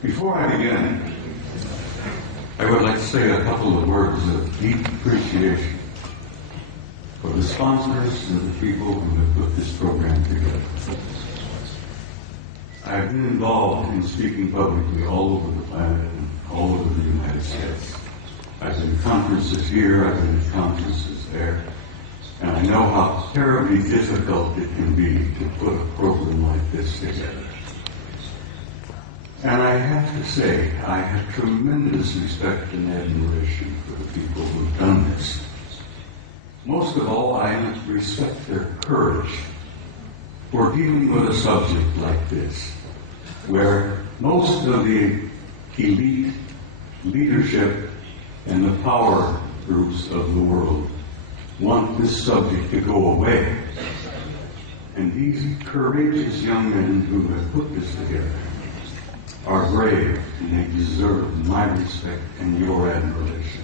Before I begin, I would like to say a couple of words of deep appreciation for the sponsors and the people who have put this program together. I have been involved in speaking publicly all over the planet and all over the United States. I've been at conferences here, I've been at conferences there, and I know how terribly difficult it can be to put a program like this together. And I have to say, I have tremendous respect and admiration for the people who've done this. Most of all, I respect their courage for dealing with a subject like this, where most of the elite leadership and the power groups of the world want this subject to go away. And these courageous young men who have put this together are brave, and they deserve my respect and your admiration.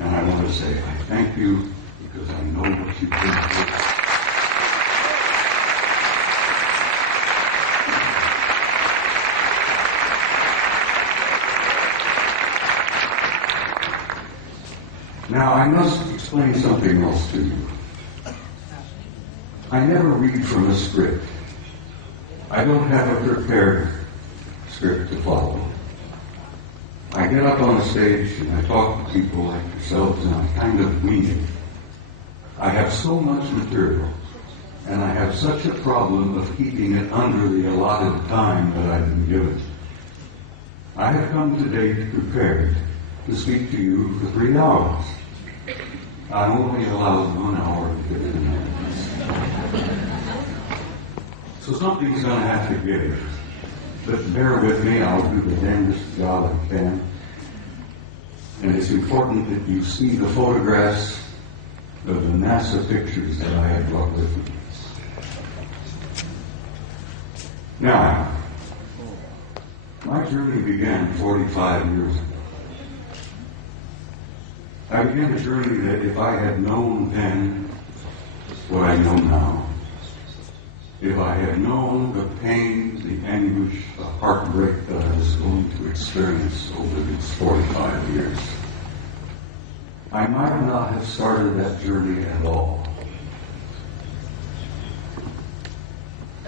And I want to say I thank you because I know what you've been through. Now I must explain something else to you. I never read from a script. I don't have a prepared script to follow. I get up on a stage and I talk to people like yourselves and I kind of wing it. I have so much material and I have such a problem of keeping it under the allotted time that I've been given. I have come today prepared to speak to you for 3 hours. I'm only allowed 1 hour to get in there. So something's going to have to give. But bear with me, I'll do the damnedest job I can. And it's important that you see the photographs of the NASA pictures that I have brought with me. Now, my journey began 45 years ago. I began a journey that if I had known then what I know now, if I had known the pain, the anguish, the heartbreak that I was going to experience over these 45 years, I might not have started that journey at all.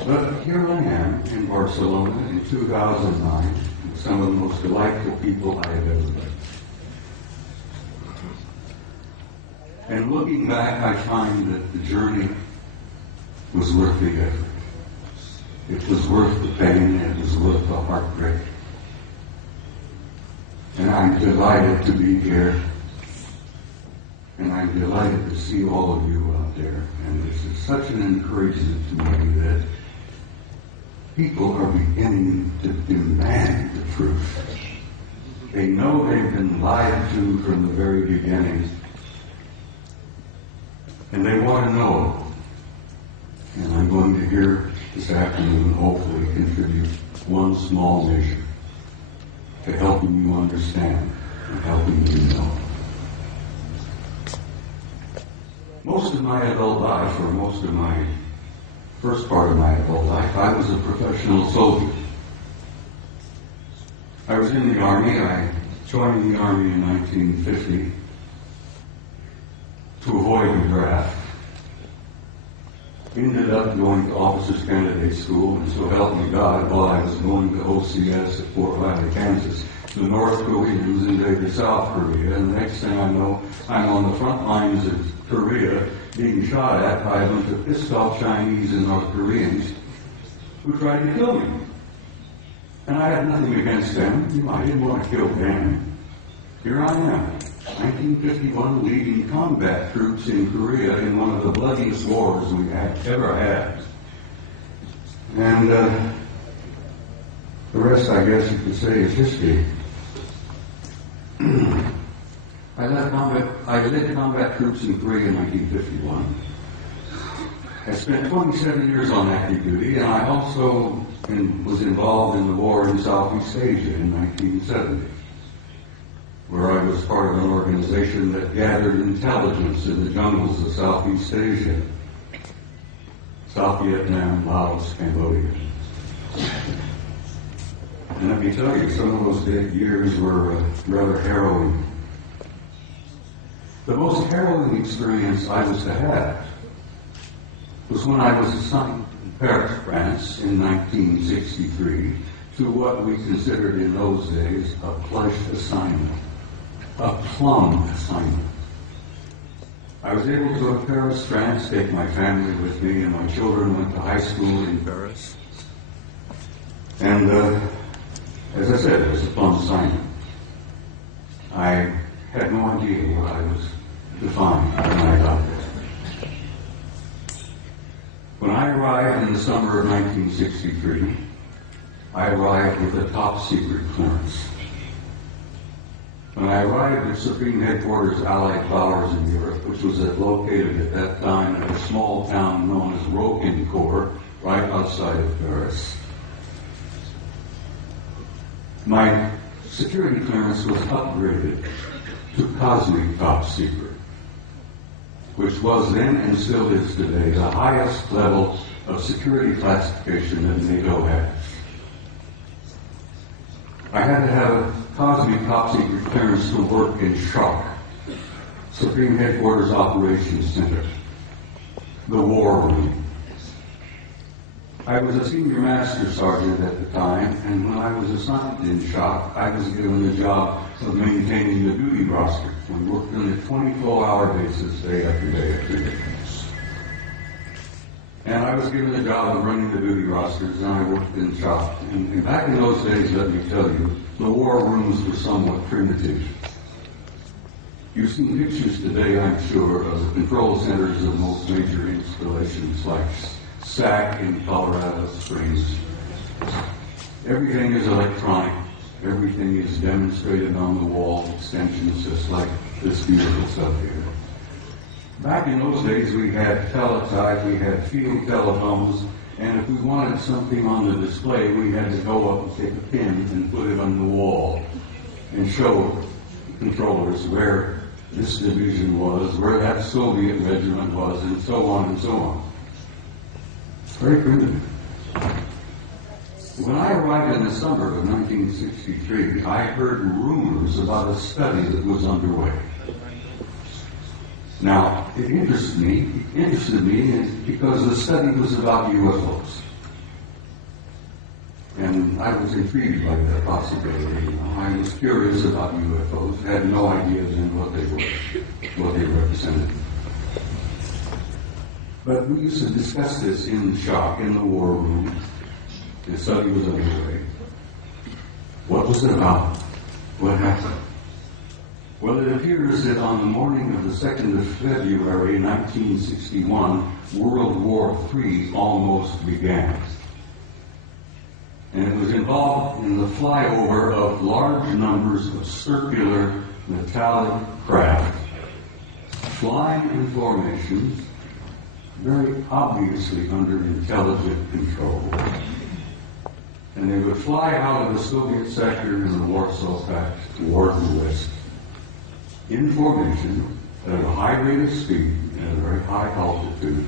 But here I am in Barcelona in 2009 with some of the most delightful people I have ever met. And looking back, I find that the journey was worth the effort. It was worth the pain, it was worth the heartbreak. And I'm delighted to be here. And I'm delighted to see all of you out there. And this is such an encouragement to me that people are beginning to demand the truth. They know they've been lied to from the very beginning. And they want to know. And I'm going to hear this afternoon hopefully contribute one small measure to helping you understand and helping you know. Most of my adult life, or most of my first part of my adult life, I was a professional soldier. I was in the Army. I joined the Army in 1950 to avoid the draft. Ended up going to Officers Candidate School, and so help me God, while I was going to OCS at Fort Riley, Kansas, the North Koreans invaded South Korea, and the next thing I know, I'm on the front lines of Korea being shot at by a bunch of pissed off Chinese and North Koreans who tried to kill me. And I had nothing against them. I didn't want to kill them. Here I am, 1951, leading combat troops in Korea in one of the bloodiest wars we had ever had. And the rest, I guess you could say, is history. I led combat troops in Korea in 1951. I spent 27 years on active duty, and I also was involved in the war in Southeast Asia in 1970, where I was part of an organization that gathered intelligence in the jungles of Southeast Asia, South Vietnam, Laos, Cambodia. And let me tell you, some of those years were rather harrowing. The most harrowing experience I was to have was when I was assigned in Paris, France in 1963 to what we considered in those days a plush assignment, a plum assignment. I was able to go to Paris, France, take my family with me, and my children went to high school in Paris. And as I said, it was a plum assignment. I had no idea what I was to find when I got there. When I arrived in the summer of 1963, I arrived with a top secret clearance. When I arrived at Supreme Headquarters Allied Powers in Europe, which was located at that time in a small town known as Roquencourt, right outside of Paris, my security clearance was upgraded to cosmic top secret, which was then and still is today the highest level of security classification that NATO has. I had to have a cosmic top secret clearance to work in SHARC, Supreme Headquarters Operations Center, the war room. I was a senior master sergeant at the time, and when I was assigned in SHARC, I was given the job of maintaining the duty roster. We worked on a 24-hour basis, day after day after day. And I was given the job of running the duty rosters, and I worked in SHARC. And back in those days, let me tell you, the war rooms were somewhat primitive. You've seen pictures today, I'm sure, of the control centers of most major installations like SAC in Colorado Springs. Everything is electronic. Everything is demonstrated on the wall, extensions just like this beautiful stuff here. Back in those days, we had teletype, we had field telephones, and if we wanted something on the display, we had to go up and take a pin and put it on the wall and show controllers where this division was, where that Soviet regiment was, and so on and so on. Very primitive. When I arrived in the summer of 1963, I heard rumors about a study that was underway. Now, it interested me because the study was about UFOs. And I was intrigued by that possibility. I was curious about UFOs, had no ideas in what they represented. But we used to discuss this in SHARC, in the war room. The study was underway. What was it about? What happened? Well, it appears that on the morning of the 2nd of February, 1961, World War III almost began. And it was involved in the flyover of large numbers of circular metallic craft, flying in formations, very obviously under intelligent control. And they would fly out of the Soviet sector in the Warsaw Pact toward the west, in formation, at a high rate of speed, and at a very high altitude.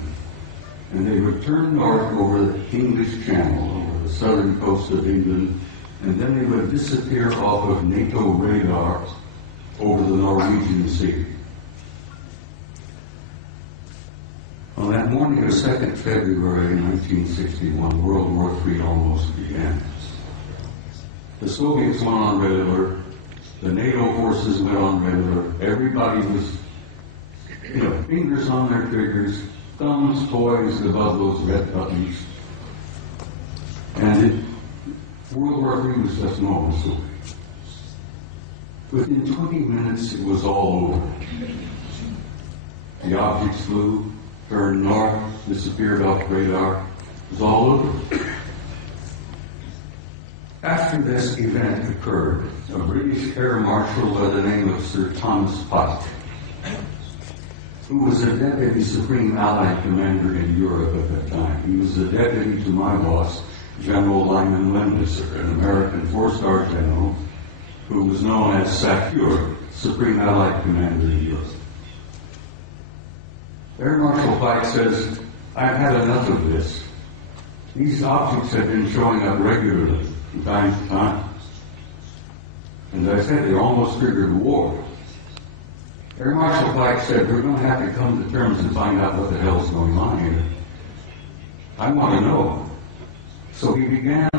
And they would turn north over the English Channel, over the southern coast of England, and then they would disappear off of NATO radar over the Norwegian Sea. On that morning of 2nd February 1961, World War III almost began. The Soviets went on red alert. The NATO forces went on red alert. Everybody was, fingers on their triggers, thumbs poised above those red buttons. And World War III was just moments away. Within 20 minutes, it was all over. The objects flew, turned north, disappeared off radar. It was all over. After this event occurred, a British Air Marshal by the name of Sir Thomas Pike, who was a Deputy Supreme Allied Commander in Europe at that time. He was the deputy to my boss, General Lyman Wendesser, an American four-star general who was known as SACEUR, Supreme Allied Commander in Europe. Air Marshal Pike says, "I've had enough of this. These objects have been showing up regularly from time to time. And as I said, they almost triggered a war." Air Marshal Pike said, "We're going to have to come to terms and find out what the hell's going on here. I want to know." So he began